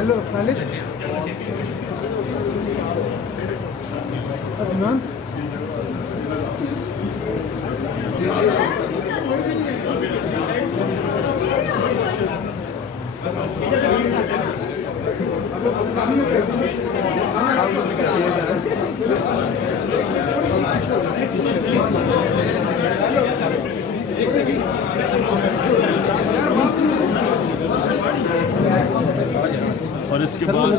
Hello Khalid Adnan और इसके बाद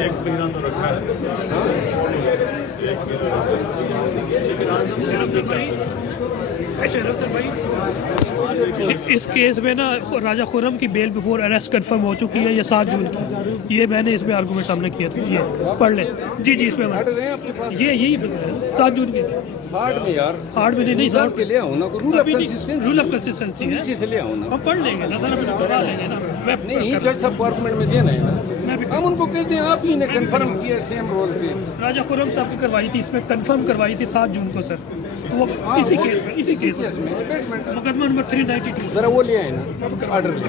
एक महीना तो रखा है। इस केस में ना राजा खुर्रम की बेल बिफोर अरेस्ट कंफर्म हो चुकी है, ये 7 जून की। ये मैंने इसमें आर्गूमेंट सामने किया था, ये पढ़ लें जी जी। इसमें ये यही 7 जून के हार्ड में यार, हार्ड में नहीं हार्ड के लिए आओ ना, रूल ऑफ कंसिस्टेंसी है, नीचे से ले आओ ना। हम पढ़ लेंगे ना सर, अभी करवा लेंगे ना। नहीं, जज साहब को आर्गुमेंट में देना है ना, हम उनको कहते हैं आप ही ने कंफर्म किया सेम रोल पे। राजा खुर्रम साहब की करवाई थी, इसमें कंफर्म करवाई थी 7 जून को सर, वो इसी केस में मुकदमा नंबर 392। जरा वो ले आए ना, ऑर्डर ले।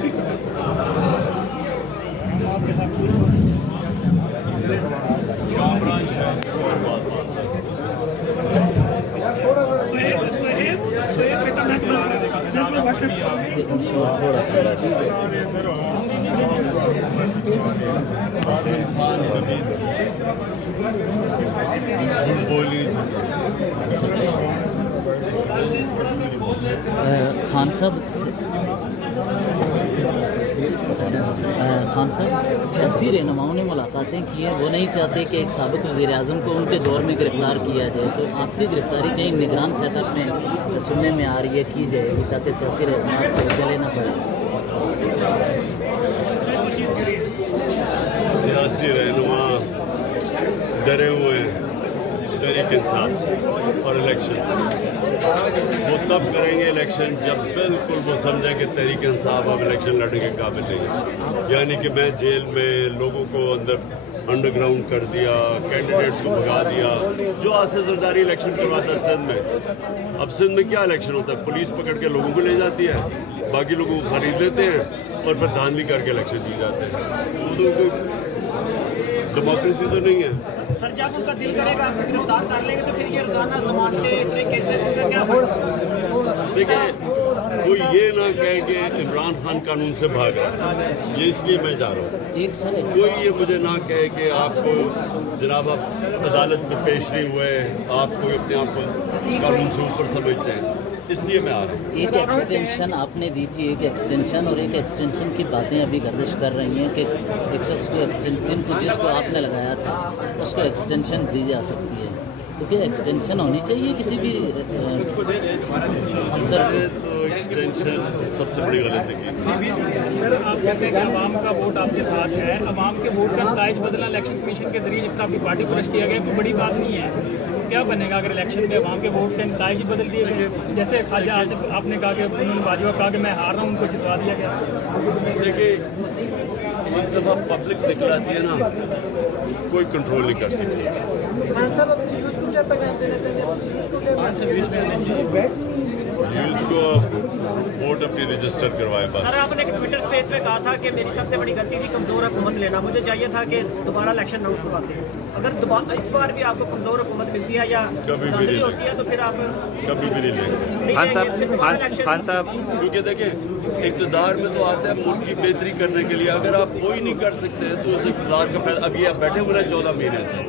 खान साहब सियासी रहनुमाओं ने मुलाकातें की हैं, वो नहीं चाहते कि एक साबिक़ वज़ीर आज़म को उनके दौर में गिरफ़्तार किया जाए, तो आपकी गिरफ़्तारी कहीं निगरान सेटअप में सुनने में आ रही है की जाएगी ताकि सियासी रहनुमा को गले न पड़े। सियासी रहनुमा डरे हुए हैं तहरीक इंसाफ से और इलेक्शन से। वो तब करेंगे इलेक्शन जब बिल्कुल वो समझें कि तहरीक इंसाफ अब इलेक्शन लड़ने के काबिल नहीं है। यानी कि मैं जेल में लोगों को अंडरग्राउंड कर दिया, कैंडिडेट्स को भगा दिया, जो आज से ज़रदारी इलेक्शन करवाता है सिंध में। अब सिंध में क्या इलेक्शन होता है, पुलिस पकड़ के लोगों को ले जाती है, बाकी लोगों को खरीद लेते हैं और फिर धांधली करके इलेक्शन जीत जाते हैं। उर्दू को डेमोक्रेसी तो नहीं है सर। जब उनका दिल करेगा आपको गिरफ्तार कर लेंगे तो फिर ये रोजाना जमानते तरीके से उनका क्या फायदा? देखिए, कोई ये ना कहे कि इमरान खान कानून से भाग रहा है, ये इसलिए मैं जा रहा हूँ। कोई ये मुझे ना कहे कि आपको जनाब आप अदालत में पेश नहीं हुए, आपको अपने आप को कानून से ऊपर समझते हैं, इसलिए मैं आ रहा हूँ। एक एक्सटेंशन आपने दी थी, एक एक्सटेंशन और एक एक्सटेंशन की बातें अभी गर्दिश कर रही हैं कि एक शख्स को जिसको आपने लगाया था उसको एक्सटेंशन दी जा सकती है, तो क्या एक्सटेंशन होनी चाहिए किसी भी अफसर को? एक्सटेंशन सबसे बड़ी गलती की सर, आप कहते हैं कि अवाम का वोट आपके साथ है, अवाम के वोट का नताइज बदलना इलेक्शन कमीशन के जरिए जिस तरह आपकी पार्टी को नष्ट किया गया, कोई बड़ी बात नहीं है। क्या बनेगा अगर इलेक्शन में अवाम के वोट के नताइज बदल दिए गए? जैसे ख्वाजा आसिफ आपने कहा कि उन्होंने बाजवा कहा कि मैं हार रहा हूँ, उनको जितवा दिया गया। देखिए, एक दफ़ा पब्लिक निकलाती है ना, कोई कंट्रोल नहीं कर सकती। यूथ को वोट अपनी रजिस्टर करवाए बस। सर, आपने ट्विटर स्पेस में कहा था कि मेरी सबसे बड़ी गलती थी कमजोर हुकूमत लेना, मुझे चाहिए था कि दोबारा इलेक्शन अनाउंस करवाते। अगर इस बार भी आपको कमजोर हुकूमत मिलती है या धांधली होती है तो फिर आप कभी भी नहीं लेंगे खान साहब। क्योंकि देखिए, इक़्तिदार में तो आता है मुल्क की बेहतरी करने के लिए, अगर आप कोई नहीं कर सकते तो उस इक़्तिदार का फायदा। अभी आप बैठे हुए हैं 14 महीने से,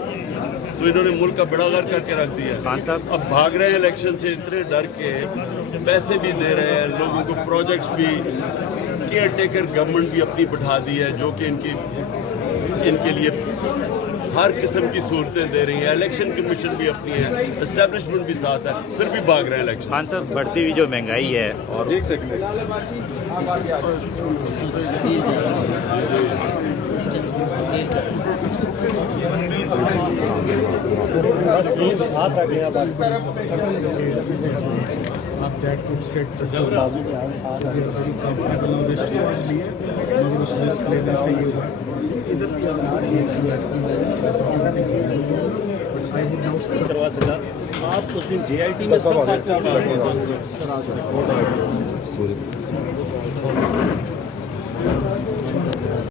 तो इन्होंने मुल्क का बेड़ा गर्क करके रख दिया। खान साहब अब भाग रहे हैं इलेक्शन से इतने डर के, पैसे भी दे रहे हैं लोगों को, प्रोजेक्ट्स भी, केयर टेकर गवर्नमेंट भी अपनी बिठा दी है जो कि इनके लिए हर किस्म की सूरतें दे रही है। इलेक्शन कमीशन भी अपनी है, एस्टेब्लिशमेंट भी साथ है, फिर भी भाग रहे हैं इलेक्शन। खान साहब, बढ़ती हुई जो महंगाई है और आप that could set the so we are very comfortable on this इसलिए मुझे उस रिस्क लेने से ये हुआ इधर करवा सका। आप उस दिन JIT में सब बात